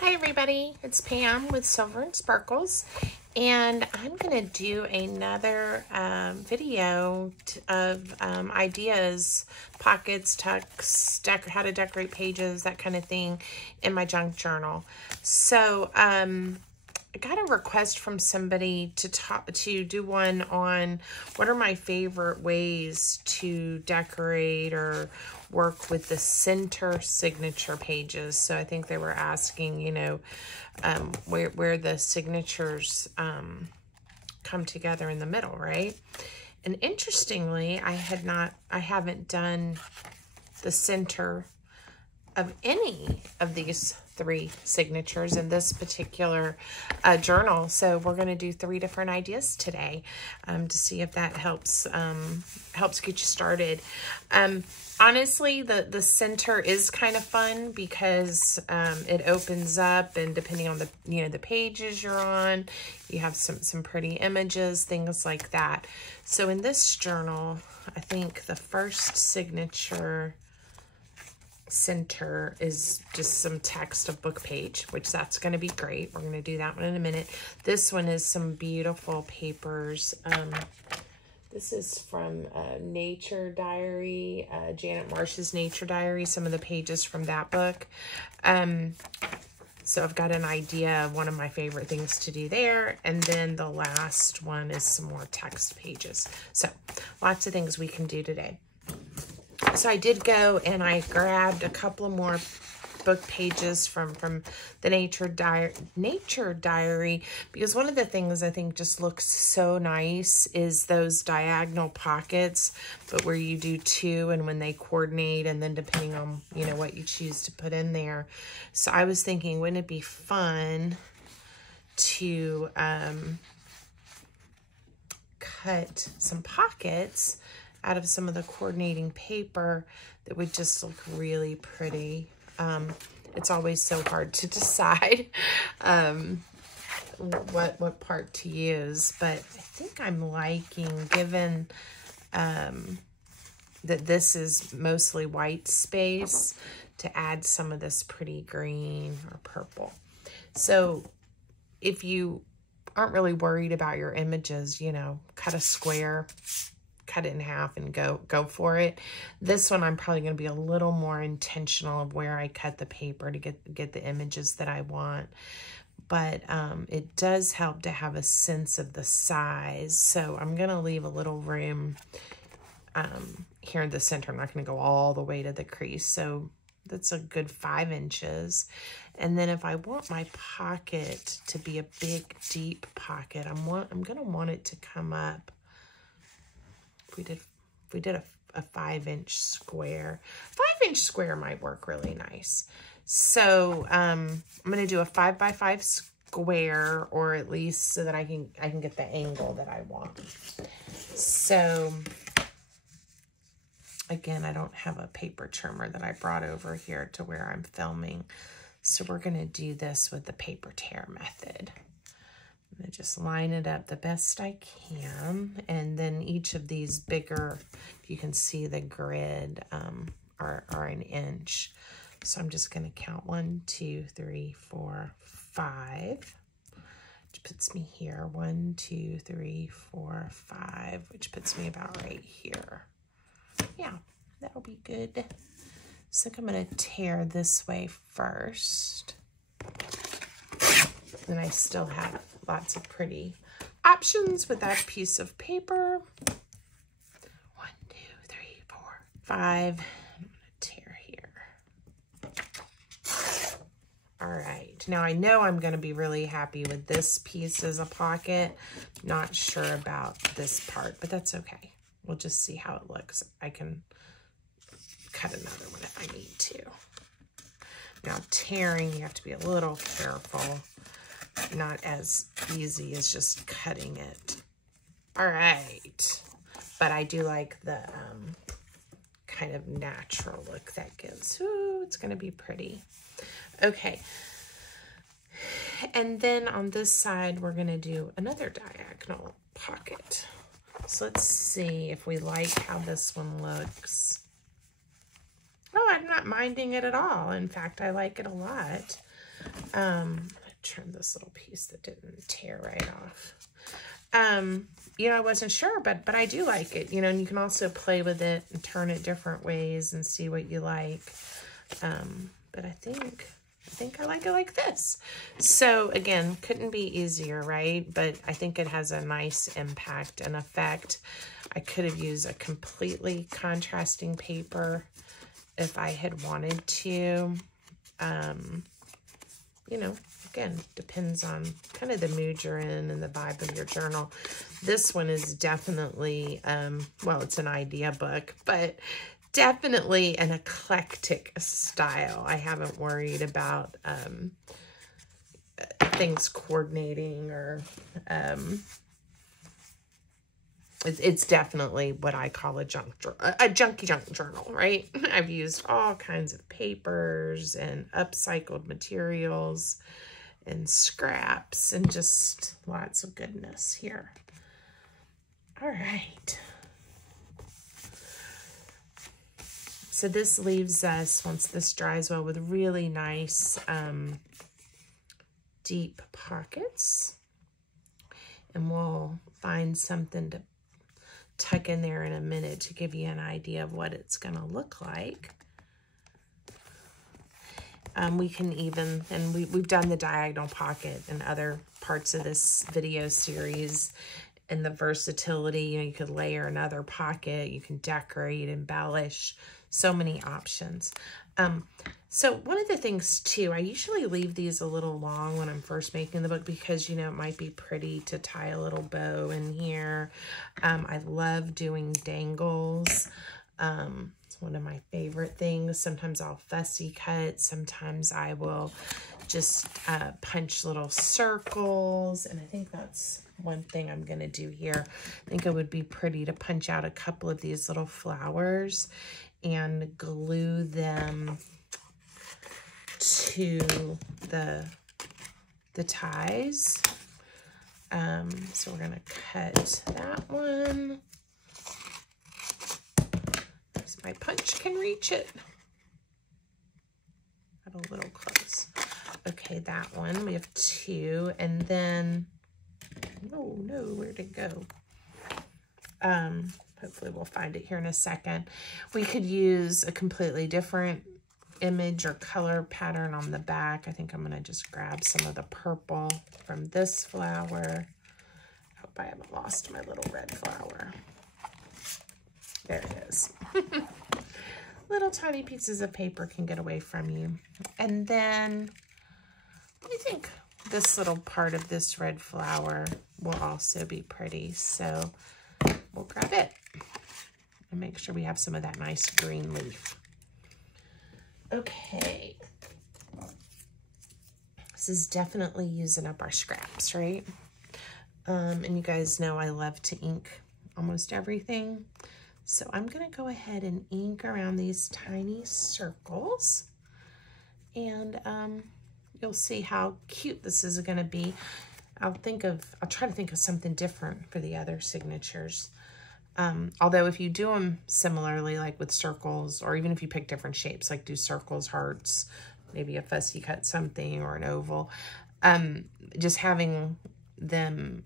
Hi everybody, it's Pam with Silver and Sparkles, and I'm going to do another video of ideas, pockets, tucks, how to decorate pages, that kind of thing in my junk journal. So I got a request from somebody to do one on what are my favorite ways to decorate or work with the center signature pages. So I think they were asking, you know, where the signatures come together in the middle, right? And interestingly, I haven't done the center of any of these three signatures in this particular journal. So we're going to do 3 different ideas today to see if that helps get you started. Honestly, the center is kind of fun because it opens up, and depending on the pages you're on, you have some pretty images, things like that. So in this journal, I think the first signature center is just some text, a book page, which that's going to be great. We're going to do that one in a minute. This one is some beautiful papers. This is from Nature Diary, Janet Marsh's Nature Diary, some of the pages from that book. So I've got an idea of one of my favorite things to do there. And then the last one is some more text pages. So lots of things we can do today. So I did go and I grabbed a couple of more book pages from the Nature Diary, because one of the things I think just looks so nice is those diagonal pockets, but where you do 2 and when they coordinate, and then depending on, you know, what you choose to put in there. So I was thinking, wouldn't it be fun to cut some pockets out of some of the coordinating paper that would just look really pretty. It's always so hard to decide what part to use, but I think I'm liking, given that this is mostly white space, to add some of this pretty green or purple. So if you aren't really worried about your images, you know, cut a square, cut it in half and go for it. This one I'm probably going to be a little more intentional of where I cut the paper to get the images that I want. But it does help to have a sense of the size. So I'm going to leave a little room here in the center. I'm not going to go all the way to the crease. So that's a good 5 inches. And then if I want my pocket to be a big, deep pocket, I'm going to want it to come up. If we did a 5-inch square, 5-inch square might work really nice. So I'm going to do a 5 by 5 square, or at least so that I can get the angle that I want. So again, I don't have a paper trimmer that I brought over here to where I'm filming. So we're going to do this with the paper tear method. I'm going to just line it up the best I can. And then each of these bigger, you can see the grid, are 1 inch. So I'm just going to count 1, 2, 3, 4, 5, which puts me here. 1, 2, 3, 4, 5, which puts me about right here. Yeah, that'll be good. So I'm going to tear this way first. And I still have lots of pretty options with that piece of paper. 1, 2, 3, 4, 5. I'm going to tear here. All right. Now I know I'm going to be really happy with this piece as a pocket. Not sure about this part, but that's okay. We'll just see how it looks. I can cut another one if I need to. Now tearing, you have to be a little careful. Not as easy as just cutting it. All right. But I do like the kind of natural look that gives. Ooh, it's going to be pretty. Okay. And then on this side, we're going to do another diagonal pocket. So let's see if we like how this one looks. Oh, I'm not minding it at all. In fact, I like it a lot. Trim this little piece that didn't tear right off. You know, I wasn't sure, but I do like it, you know, and you can also play with it and turn it different ways and see what you like. But I think I like it like this. So again, couldn't be easier, right? But I think it has a nice impact and effect. I could have used a completely contrasting paper if I had wanted to. You know, again, depends on kind of the mood you're in and the vibe of your journal. This one is definitely, well, it's an idea book, but definitely an eclectic style. I haven't worried about things coordinating or it's definitely what I call a junky junk journal, right? I've used all kinds of papers and upcycled materials and scraps and just lots of goodness here. All right. So this leaves us, once this dries well, with really nice deep pockets. And we'll find something to tuck in there in a minute to give you an idea of what it's going to look like. We can even, and we've done the diagonal pocket in other parts of this video series, and the versatility, you know, you could layer another pocket, you can decorate, embellish, so many options. So one of the things too, I usually leave these a little long when I'm first making the book because, you know, it might be pretty to tie a little bow in here. I love doing dangles. It's one of my favorite things. Sometimes I'll fussy cut. Sometimes I will just punch little circles. And I think that's one thing I'm going to do here. I think it would be pretty to punch out a couple of these little flowers and glue them to the ties. So we're gonna cut that one. As my punch can reach it. Got a little close. Okay, that one. We have two, and then oh no, where'd it go? Hopefully we'll find it here in a second. We could use a completely different image or color pattern on the back. I think I'm going to just grab some of the purple from this flower. I hope I haven't lost my little red flower. There it is. Little tiny pieces of paper can get away from you. And then I think this little part of this red flower will also be pretty. So we'll grab it and make sure we have some of that nice green leaf. Okay. This is definitely using up our scraps, right? And you guys know I love to ink almost everything. So I'm going to go ahead and ink around these tiny circles. And you'll see how cute this is going to be. I'll try to think of something different for the other signatures. Although if you do them similarly, like with circles, or even if you pick different shapes, like do circles, hearts, maybe a fussy cut something or an oval, just having them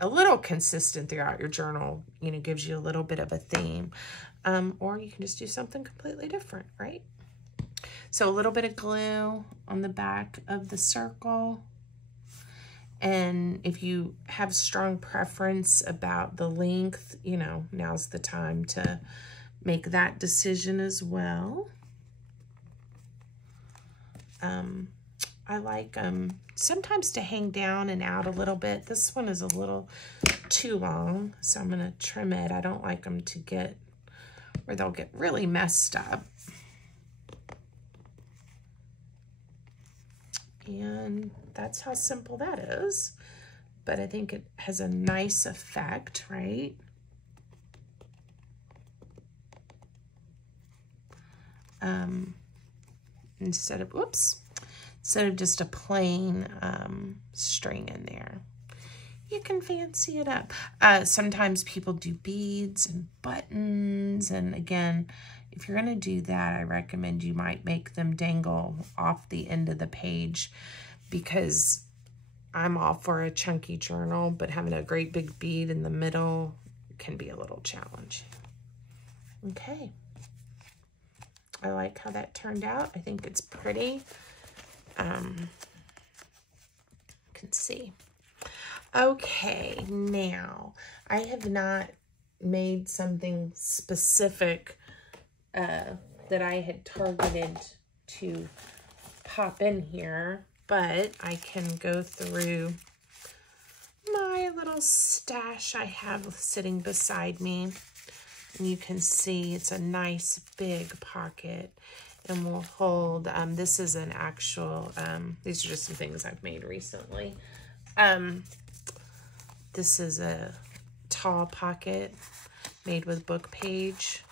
a little consistent throughout your journal, you know, gives you a little bit of a theme. Or you can just do something completely different, right? So a little bit of glue on the back of the circle. And if you have strong preference about the length, you know, now's the time to make that decision as well. I like sometimes to hang down and out a little bit. This one is a little too long, so I'm going to trim it. I don't like them to get where they'll get really messed up. And that's how simple that is. But I think it has a nice effect, right? Instead of just a plain string in there. You can fancy it up. Sometimes people do beads and buttons. And again, if you're going to do that, I recommend you might make them dangle off the end of the page, because I'm all for a chunky journal, but having a great big bead in the middle can be a little challenging. Okay. I like how that turned out. I think it's pretty. You can see. Okay, now I have not made something specific that I had targeted to pop in here, but I can go through my little stash I have sitting beside me. And you can see it's a nice big pocket, and will hold, this is an actual, these are just some things I've made recently. This is a tall pocket made with book page.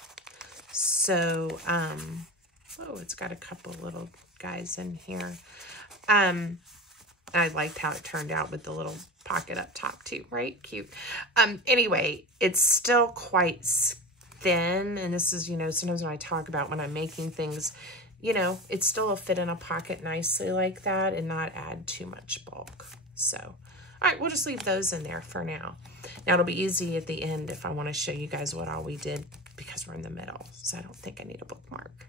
So, oh, it's got a couple little guys in here. I liked how it turned out with the little pocket up top too, right? Cute. Anyway, it's still quite thin, and this is, you know, sometimes when I talk about when I'm making things, you know, it still will fit in a pocket nicely like that and not add too much bulk. So, all right, we'll just leave those in there for now. Now, it'll be easy at the end if I want to show you guys what all we did, because we're in the middle, so I don't think I need a bookmark.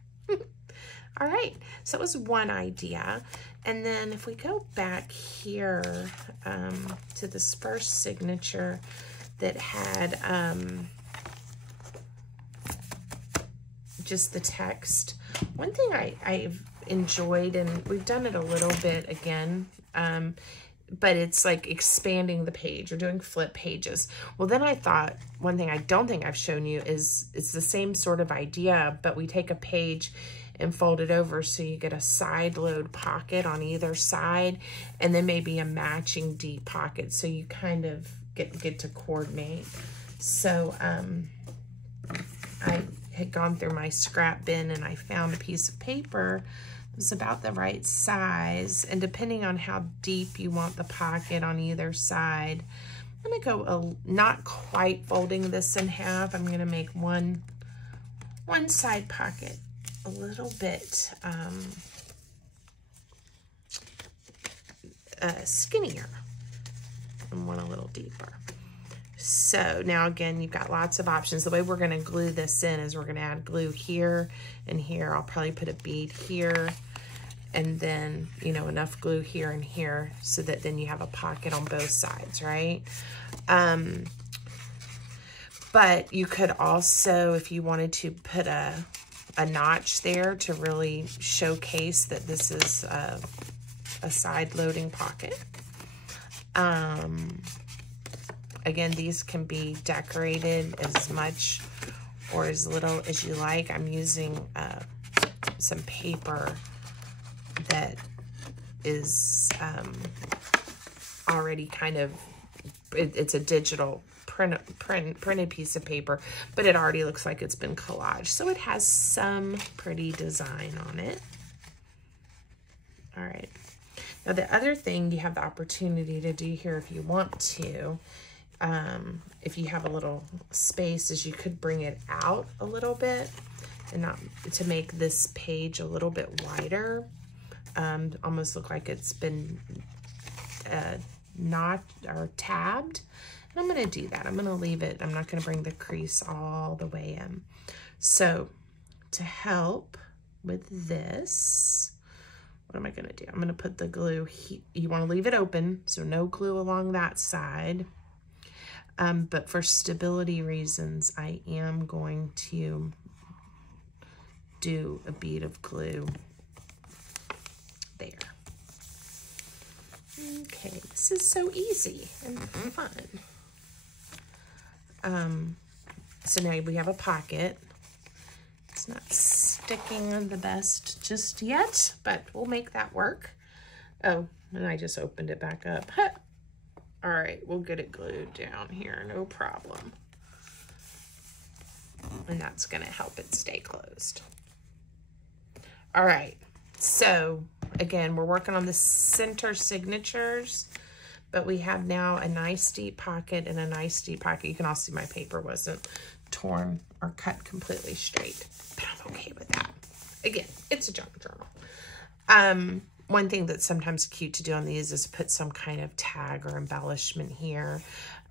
All right, so that was one idea. And then if we go back here to this first signature that had just the text, one thing I've enjoyed, and we've done it a little bit again, but it's like expanding the page or doing flip pages. Well, then I thought, one thing I don't think I've shown you is it's the same sort of idea, but we take a page and fold it over so you get a side load pocket on either side, and then maybe a matching deep pocket, so you kind of get to coordinate. So I had gone through my scrap bin and I found a piece of paper. It was about the right size, and depending on how deep you want the pocket on either side, I'm gonna go not quite folding this in half. I'm gonna make one side pocket a little bit skinnier and one a little deeper. So now again, you've got lots of options. The way we're going to glue this in is we're going to add glue here and here. I'll probably put a bead here, and then, you know, enough glue here and here so that then you have a pocket on both sides, right? But you could also, if you wanted to, put a notch there to really showcase that this is a side loading pocket. Again, these can be decorated as much or as little as you like. I'm using some paper that is already kind of, it's a digital printed piece of paper, but it already looks like it's been collaged. So it has some pretty design on it. All right. Now the other thing you have the opportunity to do here if you want to, if you have a little space, is you could bring it out a little bit and not to make this page a little bit wider. Almost look like it's been notched or tabbed. And I'm going to do that. I'm going to leave it. I'm not going to bring the crease all the way in. So to help with this, what am I going to do? I'm going to put the glue here. You want to leave it open, so no glue along that side. But for stability reasons, I am going to do a bead of glue there. Okay, this is so easy and fun. So now we have a pocket. It's not sticking the best just yet, but we'll make that work. Oh, and I just opened it back up. Huh. All right, we'll get it glued down here, no problem. And that's gonna help it stay closed. All right, so again, we're working on the center signatures, but we have now a nice deep pocket and a nice deep pocket. You can also see my paper wasn't torn or cut completely straight, but I'm okay with that. Again, it's a junk journal. One thing that's sometimes cute to do on these is put some kind of tag or embellishment here.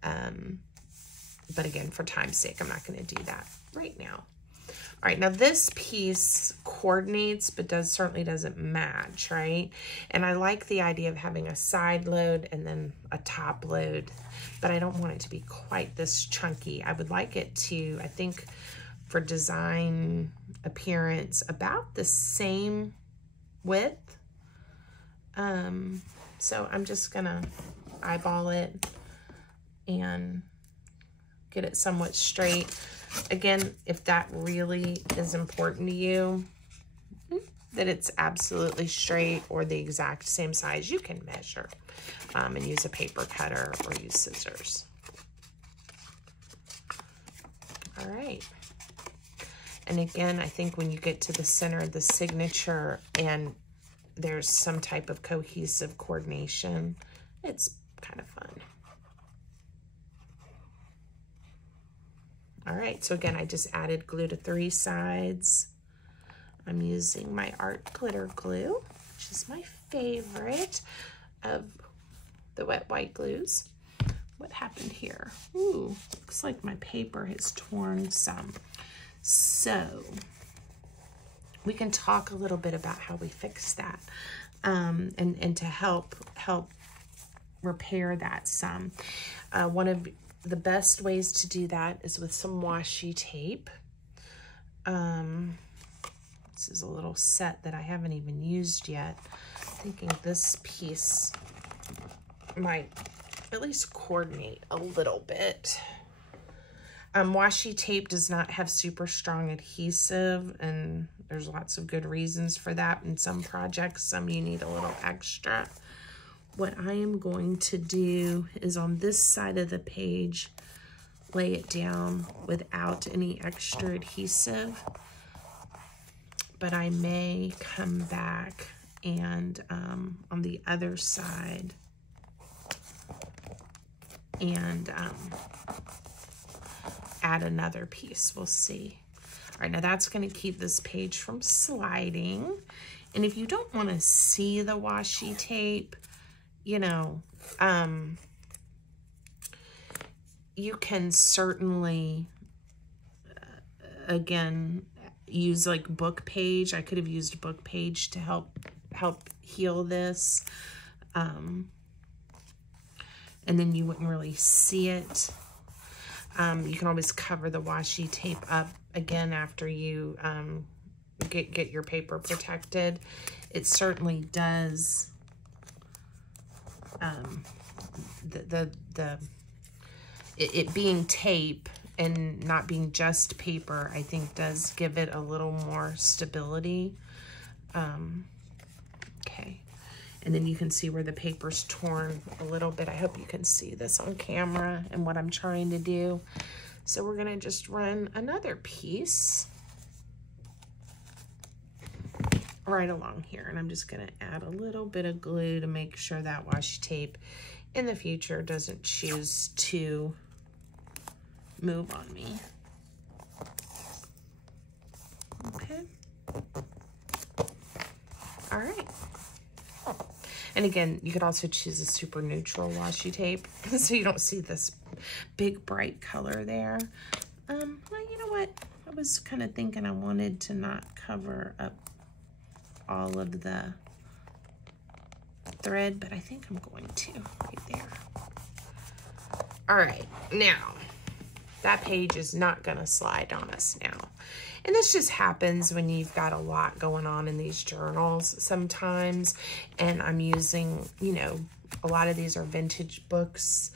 But again, for time's sake, I'm not going to do that right now. All right, now this piece coordinates, but certainly doesn't match, right? And I like the idea of having a side load and then a top load, but I don't want it to be quite this chunky. I would like it to, I think, for design appearance, about the same width. So I'm just gonna eyeball it and get it somewhat straight. Again, if that really is important to you, that it's absolutely straight or the exact same size, you can measure and use a paper cutter or use scissors. All right. And again, I think when you get to the center of the signature and there's some type of cohesive coordination, it's kind of fun. All right, so again, I just added glue to 3 sides. I'm using my art glitter glue, which is my favorite of the wet white glues. What happened here? Ooh, looks like my paper has torn some. So we can talk a little bit about how we fix that, and to help repair that some. One of the best ways to do that is with some washi tape. This is a little set that I haven't even used yet. I'm thinking this piece might at least coordinate a little bit. Washi tape does not have super strong adhesive, and there's lots of good reasons for that. In some projects, some you need a little extra. What I am going to do is on this side of the page, lay it down without any extra adhesive, but I may come back and on the other side and add another piece. We'll see. All right, now that's going to keep this page from sliding. And if you don't want to see the washi tape, you know, you can certainly, again, use like book page. I could have used book page to help heal this. And then you wouldn't really see it. You can always cover the washi tape up again after you get your paper protected. It certainly does. It being tape and not being just paper, I think does give it a little more stability. Okay. And then you can see where the paper's torn a little bit. I hope you can see this on camera and what I'm trying to do. So we're gonna just run another piece right along here. And I'm just gonna add a little bit of glue to make sure that washi tape in the future doesn't choose to move on me. Okay. All right. And again, you could also choose a super neutral washi tape so you don't see this big bright color there. Well, you know what? I was kind of thinking I wanted to not cover up all of the thread, but I think I'm going to right there. All right, now that page is not going to slide on us now. And this just happens when you've got a lot going on in these journals sometimes. And I'm using, you know, a lot of these are vintage books,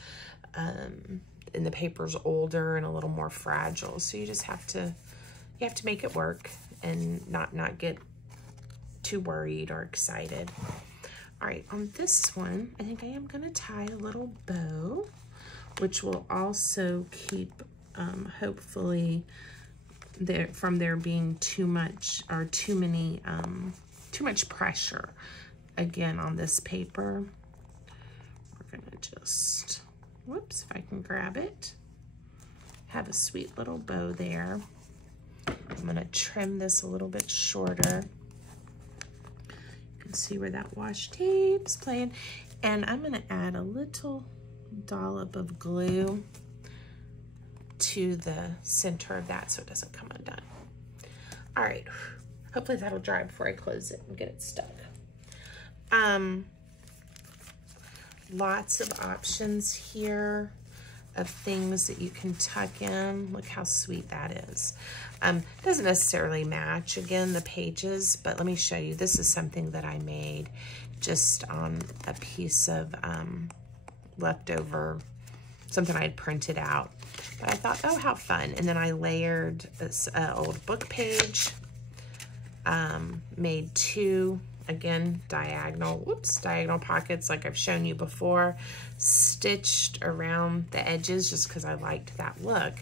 and the paper's older and a little more fragile. So you just have to, make it work and not get too worried or excited. All right, on this one, I think I am gonna tie a little bow, which will also keep, hopefully, from there being too much or too much pressure again on this paper. We're gonna just, whoops, if I can grab it, have a sweet little bow there. I'm going to trim this a little bit shorter. You can see where that washi tape's playing. And I'm going to add a little dollop of glue to the center of that so it doesn't come undone. All right, hopefully that'll dry before I close it and get it stuck. Lots of options here of things that you can tuck in. Look how sweet that is. Doesn't necessarily match, again, the pages, but let me show you. This is something that I made just on a piece of leftover, something I had printed out. But I thought, oh, how fun. And then I layered this old book page, made two, again, diagonal pockets like I've shown you before, stitched around the edges just because I liked that look.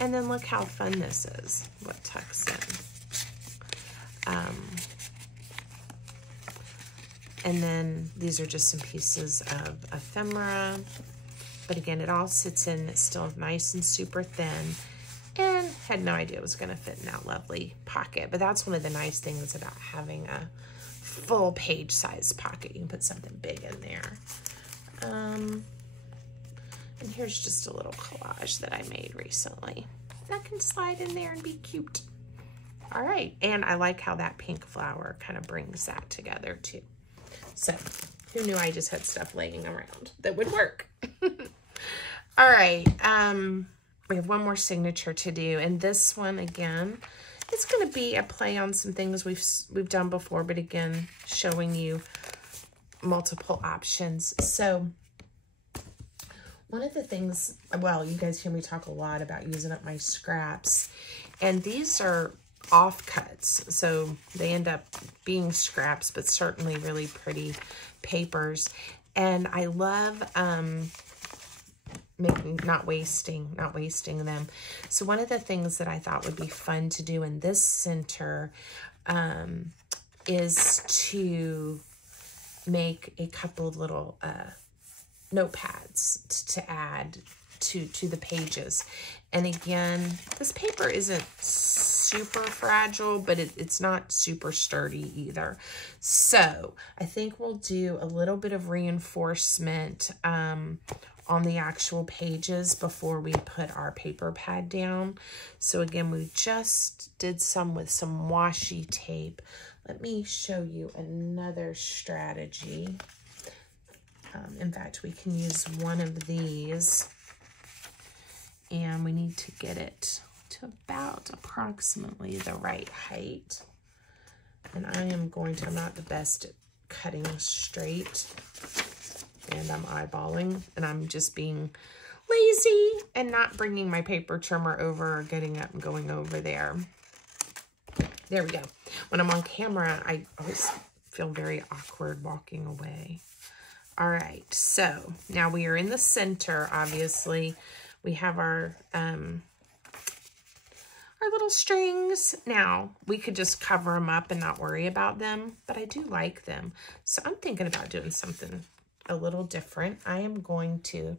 And then look how fun this is, what tucks in. And then these are just some pieces of ephemera. But again, it all sits in, it's still nice and super thin, and had no idea it was gonna fit in that lovely pocket. But that's one of the nice things about having a full page size pocket. You can put something big in there. And here's just a little collage that I made recently. That can slide in there and be cute. All right, and I like how that pink flower kind of brings that together too. So, who knew I just had stuff laying around that would work? All right, we have one more signature to do, and this one, again, it's going to be a play on some things we've done before, but again, showing you multiple options. So, one of the things, well, you guys hear me talk a lot about using up my scraps, and these are offcuts, so they end up being scraps, but certainly really pretty papers. And I love not wasting them. So one of the things that I thought would be fun to do in this center is to make a couple of little notepads to add to the pages. And again, this paper isn't super fragile, but it's not super sturdy either. So I think we'll do a little bit of reinforcement on the actual pages before we put our paper pad down. So again, we just did some with some washi tape. Let me show you another strategy. In fact, we can use one of these, and we need to get it to about approximately the right height. And I'm not the best at cutting straight, and I'm eyeballing, and I'm just being lazy and not bringing my paper trimmer over or getting up and going over there. There we go. When I'm on camera, I always feel very awkward walking away. All right, so now we are in the center, obviously. We have our little strings. Now, we could just cover them up and not worry about them, but I do like them. So I'm thinking about doing something a little different. I am going to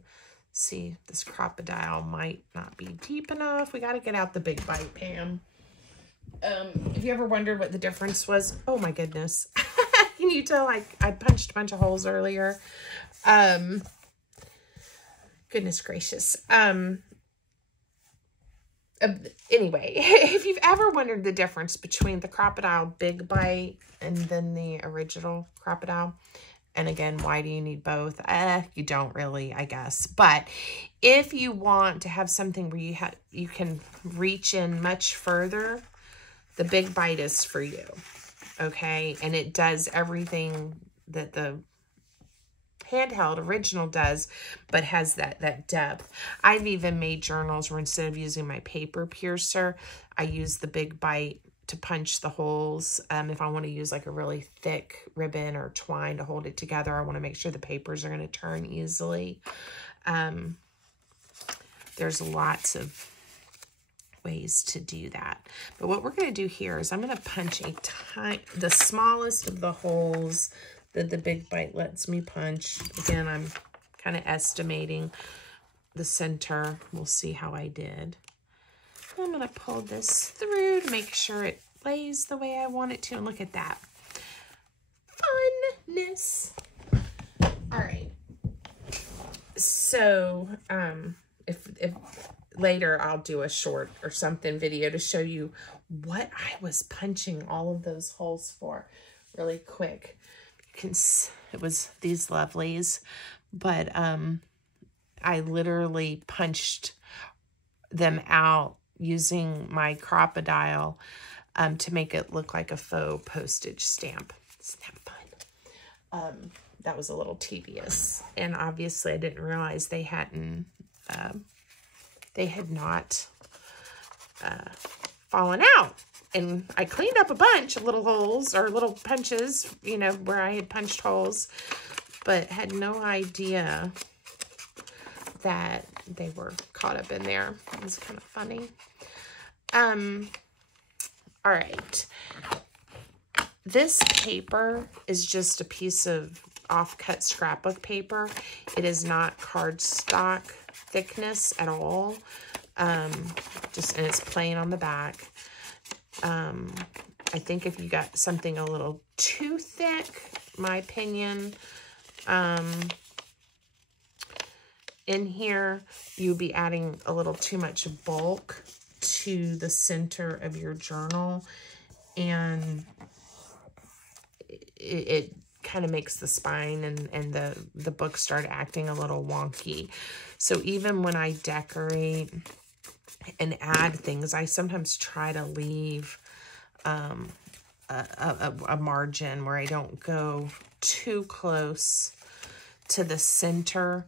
see, this crocodile might not be deep enough. We got to get out the big bite, Pam. If you ever wondered what the difference was, oh my goodness. Can you tell I punched a bunch of holes earlier? Goodness gracious. Anyway, if you've ever wondered the difference between the crocodile big bite and then the original crocodile, and again, why do you need both? You don't really, I guess. But if you want to have something where you can reach in much further, the big bite is for you. Okay, and it does everything that the handheld original does, but has that depth. I've even made journals where instead of using my paper piercer, I use the big bite to punch the holes. If I want to use like a really thick ribbon or twine to hold it together, I want to make sure the papers are going to turn easily. There's lots of ways to do that. But what we're going to do here is I'm going to punch the smallest of the holes that the big bite lets me punch. Again, I'm kind of estimating the center. We'll see how I did. I'm going to pull this through to make sure it lays the way I want it to. And look at that. Funness. All right. So, if later I'll do a short or something video to show you what I was punching all of those holes for really quick. You can, it was these lovelies, but I literally punched them out using my Crocodile to make it look like a faux postage stamp. Isn't that fun? That was a little tedious, and obviously I didn't realize they hadn't, they had not fallen out. And I cleaned up a bunch of little holes or little punches, you know, where I had punched holes, but had no idea that they were caught up in there. It was kind of funny. All right. This paper is just a piece of off-cut scrapbook paper. It is not cardstock thickness at all. And it's plain on the back. I think if you got something a little too thick, my opinion, in here, you'll be adding a little too much bulk to the center of your journal, and it kind of makes the spine and the book start acting a little wonky. So even when I decorate and add things, I sometimes try to leave a margin where I don't go too close to the center.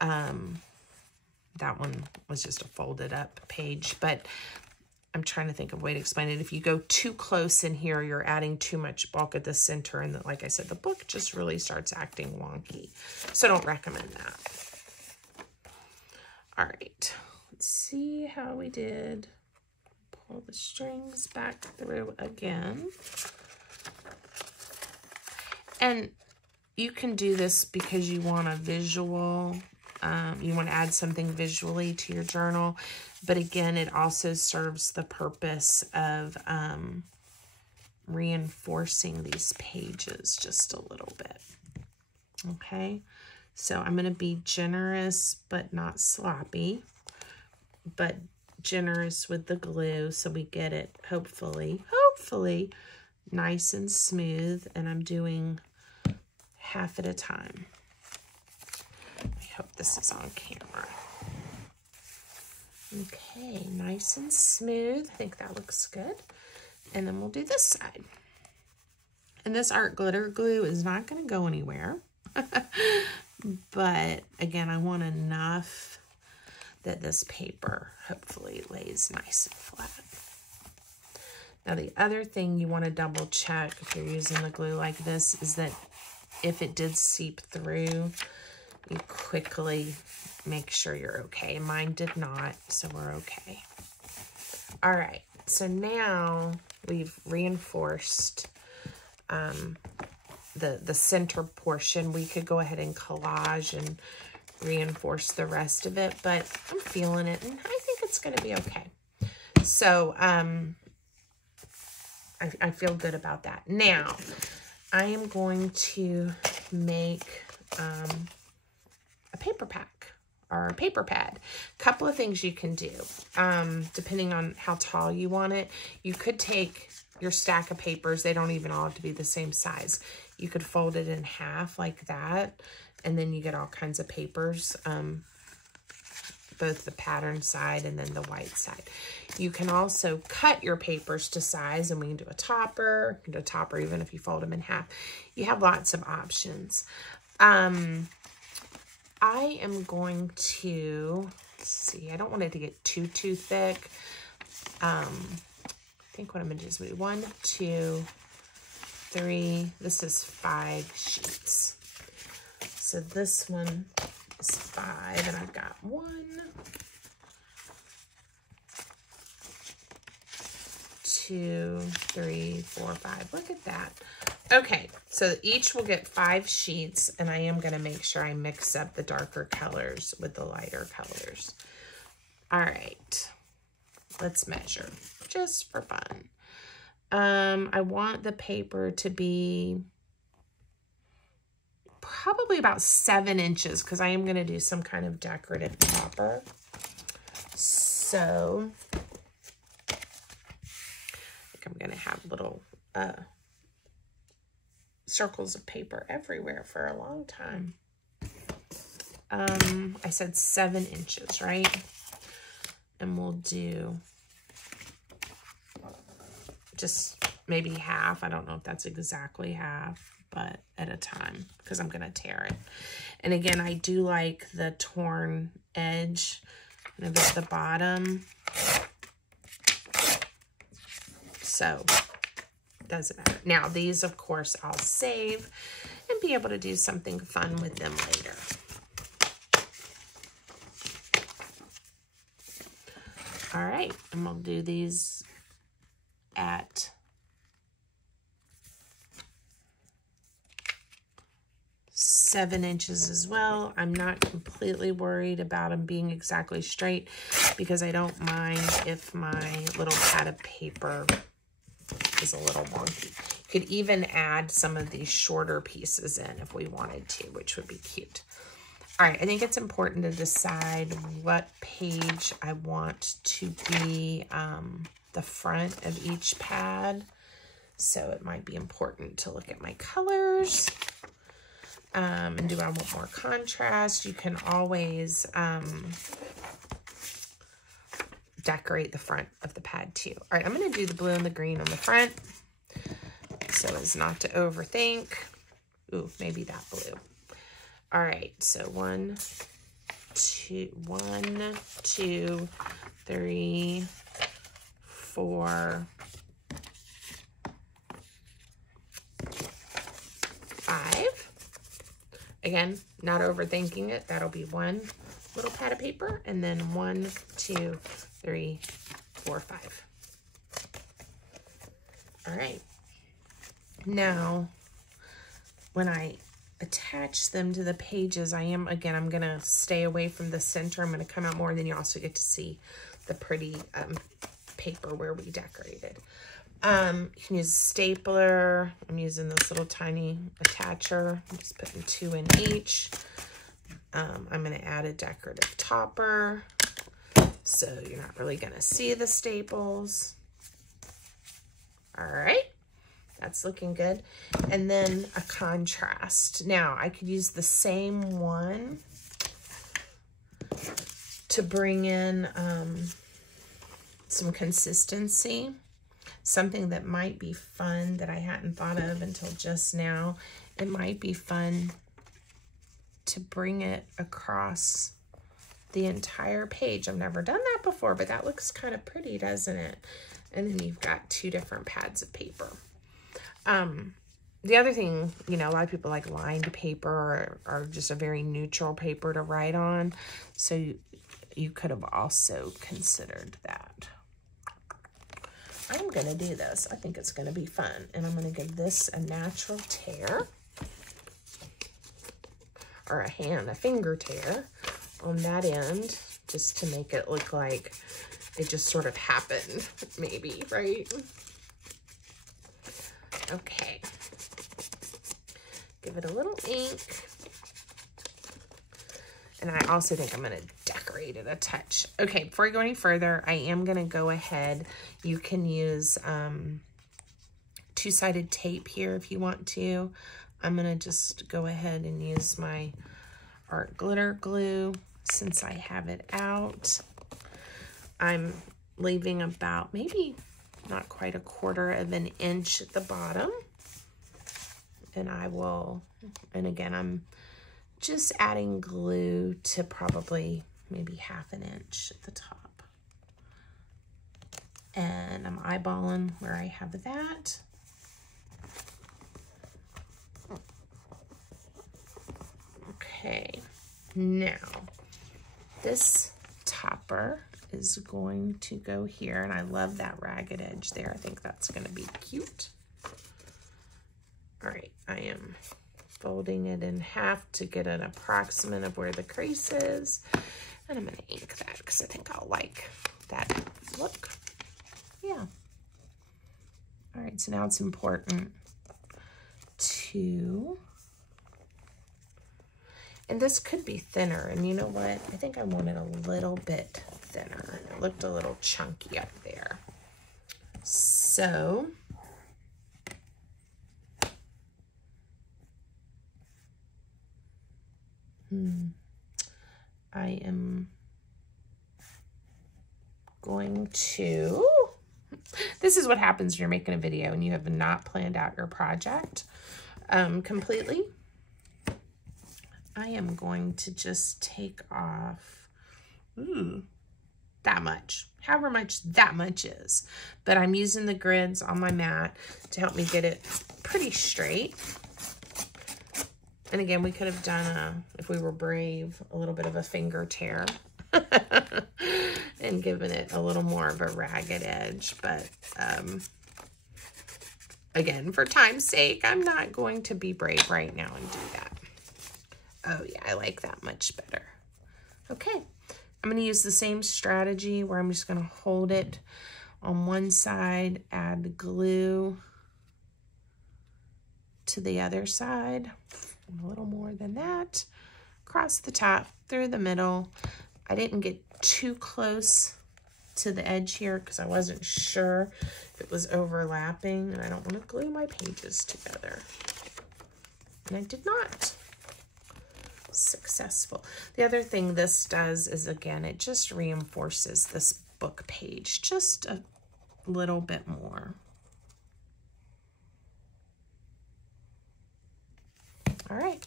That one was just a folded up page, but I'm trying to think of a way to explain it. If you go too close in here, you're adding too much bulk at the center, and like I said, the book just really starts acting wonky. So I don't recommend that. All right, let's see how we did. Pull the strings back through again. And you can do this because you want a visual, you want to add something visually to your journal. But again, it also serves the purpose of reinforcing these pages just a little bit. Okay, so I'm going to be generous but not sloppy, but generous with the glue so we get it hopefully nice and smooth. And I'm doing half at a time. I hope this is on camera. Okay, nice and smooth. I think that looks good. And then we'll do this side. And this art glitter glue is not going to go anywhere. But again, I want enough that this paper hopefully lays nice and flat. Now the other thing you want to double check if you're using the glue like this is that if it did seep through, you quickly make sure you're okay. Mine did not, so we're okay. All right, so now we've reinforced the center portion. We could go ahead and collage and reinforce the rest of it, but I'm feeling it, and I think it's going to be okay. So I feel good about that. Now, I am going to make a paper pack or a paper pad. A couple of things you can do, depending on how tall you want it. You could take your stack of papers. They don't even all have to be the same size. You could fold it in half like that, and then you get all kinds of papers, both the pattern side and then the white side. You can also cut your papers to size, and we can do a topper. You can do a topper even if you fold them in half. You have lots of options. I am going to, let's see, I don't want it to get too thick. I think what I'm going to do is 1, 2, 3, this is 5 sheets. So this one is 5, and I've got 1, 2, 3, 4, 5. Look at that. Okay, so each will get 5 sheets, and I am going to make sure I mix up the darker colors with the lighter colors. All right, let's measure just for fun. I want the paper to be probably about 7 inches because I am going to do some kind of decorative topper. So I think I'm going to have little circles of paper everywhere for a long time. I said 7 inches, right? And we'll do just maybe half. I don't know if that's exactly half, but at a time because I'm going to tear it. And again, I do like the torn edge kind of at the bottom. So doesn't matter. Now these, of course, I'll save and be able to do something fun with them later. All right, and we'll do these at seven inches as well. I'm not completely worried about them being exactly straight because I don't mind if my little pad of paper is a little wonky. You could even add some of these shorter pieces in if we wanted to, which would be cute. All right, I think it's important to decide what page I want to be the front of each pad. So it might be important to look at my colors. And do I want more contrast? You can always decorate the front of the pad too. All right, I'm going to do the blue and the green on the front so as not to overthink. Ooh, maybe that blue. All right, so 1, 2, 3, 4, 5. Again, not overthinking it. That'll be one little pad of paper, and then 1, 2, 3, 4, 5. All right. Now, when I attach them to the pages, I'm going to stay away from the center. I'm going to come out more, and then you also get to see the pretty paper where we decorated. You can use a stapler. I'm using this little tiny attacher. I'm just putting 2 in each. I'm going to add a decorative topper, so you're not really going to see the staples. All right. That's looking good. And then a contrast. Now, I could use the same one to bring in some consistency. Something that might be fun that I hadn't thought of until just now. It might be fun to bring it across the entire page. I've never done that before, but that looks kind of pretty, doesn't it? And then you've got 2 different pads of paper. The other thing, you know, a lot of people like lined paper or just a very neutral paper to write on. So you could have also considered that. I'm going to do this. I think it's going to be fun. And I'm going to give this a natural tear. Or a finger tear on that end. Just to make it look like it just sort of happened, maybe, right? Okay. Give it a little ink. And I also think I'm going to decorate it a touch. Okay, before I go any further, I am going to go ahead. You can use 2-sided tape here if you want to. I'm going to just go ahead and use my art glitter glue since I have it out. I'm leaving about maybe not quite 1/4 inch at the bottom. And I will, and again, I'm just adding glue to probably maybe 1/2 inch at the top. And I'm eyeballing where I have that. Okay, now this topper is going to go here, and I love that ragged edge there. I think that's going to be cute. All right, I am folding it in half to get an approximate of where the crease is, and I'm going to ink that because I think I'll like that look. Yeah. All right, so now it's important to, and this could be thinner, and you know what? I think I want it a little bit thinner. It looked a little chunky up there. So, I am going to, this is what happens when you're making a video and you have not planned out your project completely. I am going to just take off that much, however much that much is. But I'm using the grids on my mat to help me get it pretty straight. And again, we could have done, if we were brave, a little bit of a finger tear and given it a little more of a ragged edge. But again, for time's sake, I'm not going to be brave right now and do that. Oh yeah, I like that much better. Okay, I'm going to use the same strategy where I'm just going to hold it on one side, add glue to the other side, and a little more than that, across the top, through the middle. I didn't get too close to the edge here because I wasn't sure if it was overlapping, and I don't want to glue my pages together. And I did not. Successful. The other thing this does is, again, it just reinforces this book page just a little bit more. All right.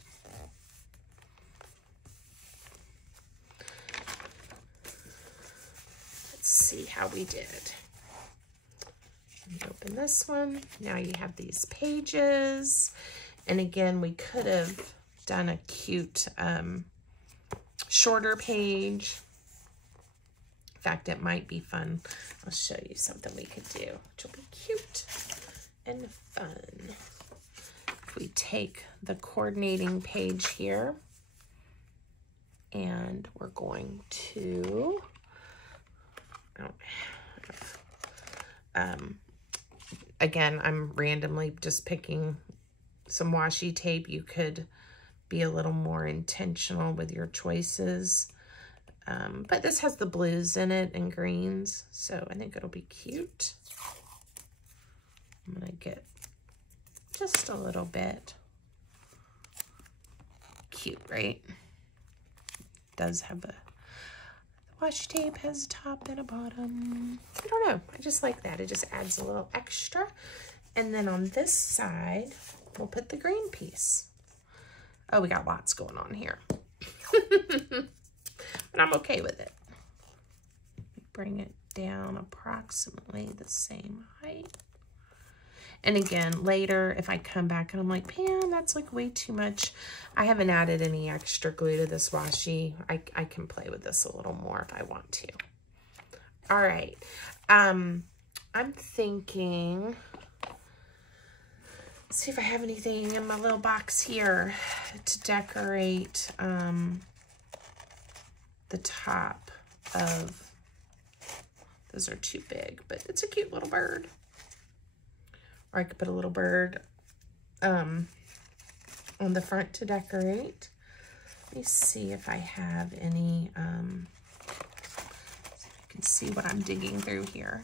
Let's see how we did. Let me open this one. Now you have these pages. And again, we could have done a cute shorter page. In fact, it might be fun. I'll show you something we could do, which will be cute and fun. If we take the coordinating page here, and we're going to, again, I'm randomly just picking some washi tape. You could be a little more intentional with your choices. But this has the blues in it and greens, so I think it'll be cute. I'm gonna get just a little bit. Cute, right? Does have a, the washi tape has a top and a bottom. I don't know, I just like that. It just adds a little extra. And then on this side, we'll put the green piece. Oh, we got lots going on here. But I'm okay with it. Bring it down approximately the same height. And again, later, if I come back and I'm like, Pam, that's like way too much. I haven't added any extra glue to this washi. I can play with this a little more if I want to. All right. I'm thinking, let's see if I have anything in my little box here to decorate the top of, those are too big, but it's a cute little bird. Or I could put a little bird on the front to decorate. Let me see if I have any, see if you can see what I'm digging through here.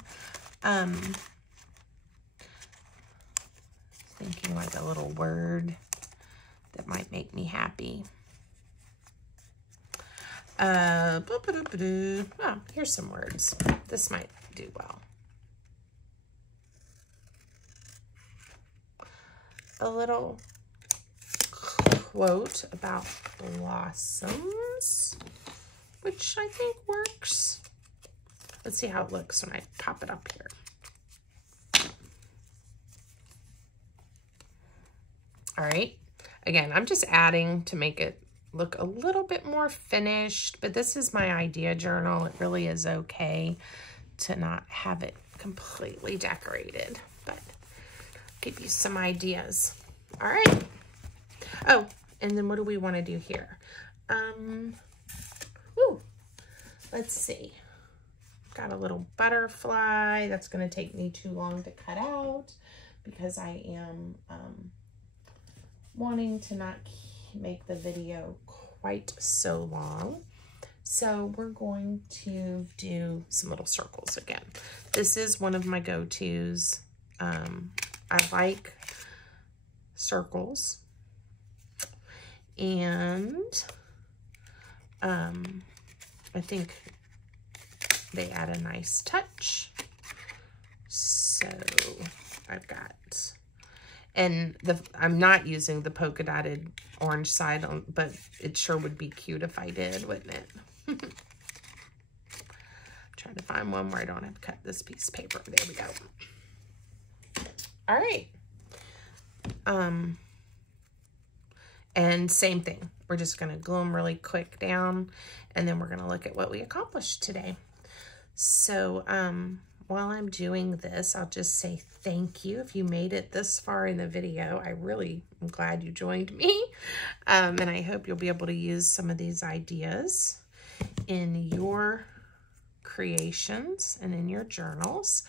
Thinking like a little word that might make me happy. Oh, here's some words. This might do well. A little quote about blossoms, which I think works. Let's see how it looks when I pop it up here. All right. Again, I'm just adding to make it look a little bit more finished, but this is my idea journal. It really is okay to not have it completely decorated, but give you some ideas. All right. Oh, and then what do we want to do here? Let's see. got a little butterfly. That's going to take me too long to cut out because I am wanting to not make the video quite so long. So we're going to do some little circles again. This is one of my go-tos. I like circles, and I think they add a nice touch. So I've got, and I'm not using the polka dotted orange side on, but it sure would be cute if I did, wouldn't it? Trying to find one where I don't have to cut this piece of paper. There we go. All right. And same thing. We're just going to glue them really quick down, and then we're going to look at what we accomplished today. So, while I'm doing this, I'll just say thank you if you made it this far in the video. I really am glad you joined me, and I hope you'll be able to use some of these ideas in your creations and in your journals.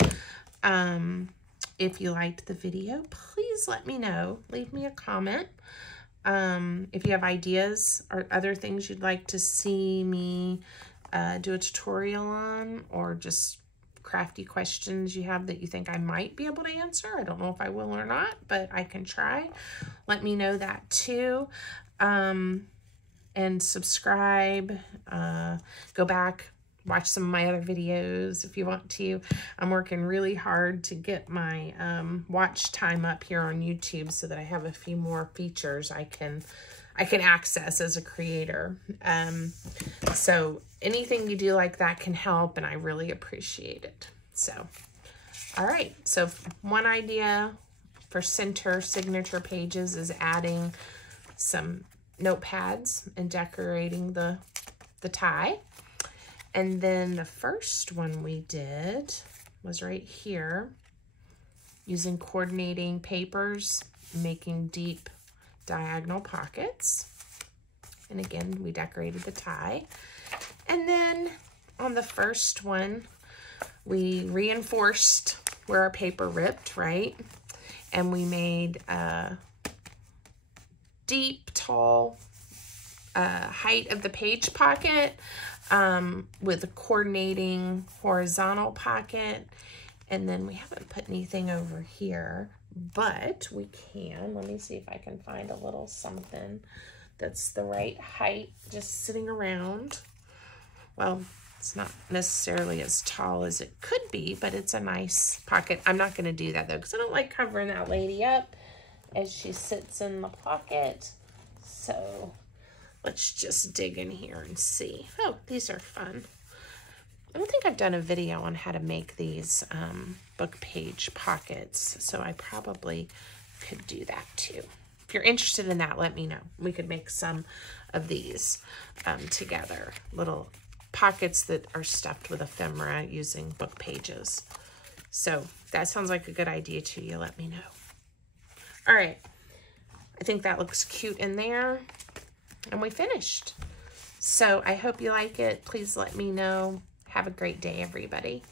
If you liked the video, please let me know. Leave me a comment. If you have ideas or other things you'd like to see me do a tutorial on, or just crafty questions you have that you think I might be able to answer. I don't know if I will or not, but I can try. Let me know that too. And subscribe. Go back, watch some of my other videos if you want to. I'm working really hard to get my watch time up here on YouTube so that I have a few more features I can access as a creator. So anything you do like that can help, and I really appreciate it. So, all right. So one idea for signature pages is adding some notepads and decorating the tie. And then the first one we did was right here, using coordinating papers, making deep diagonal pockets. And again, we decorated the tie. And then on the first one, we reinforced where our paper ripped, right? And we made a deep, tall height of the page pocket with a coordinating horizontal pocket. And then we haven't put anything over here, but we can. Let me see if I can find a little something that's the right height just sitting around. Well, it's not necessarily as tall as it could be, but it's a nice pocket. I'm not going to do that though, because I don't like covering that lady up as she sits in the pocket. So let's just dig in here and see. Oh, these are fun. I don't think I've done a video on how to make these book page pockets, so I probably could do that too. If you're interested in that, let me know. We could make some of these together. Little pockets that are stuffed with ephemera using book pages. So that sounds like a good idea to you. Let me know. All right. I think that looks cute in there. And we finished. So I hope you like it. Please let me know. Have a great day, everybody.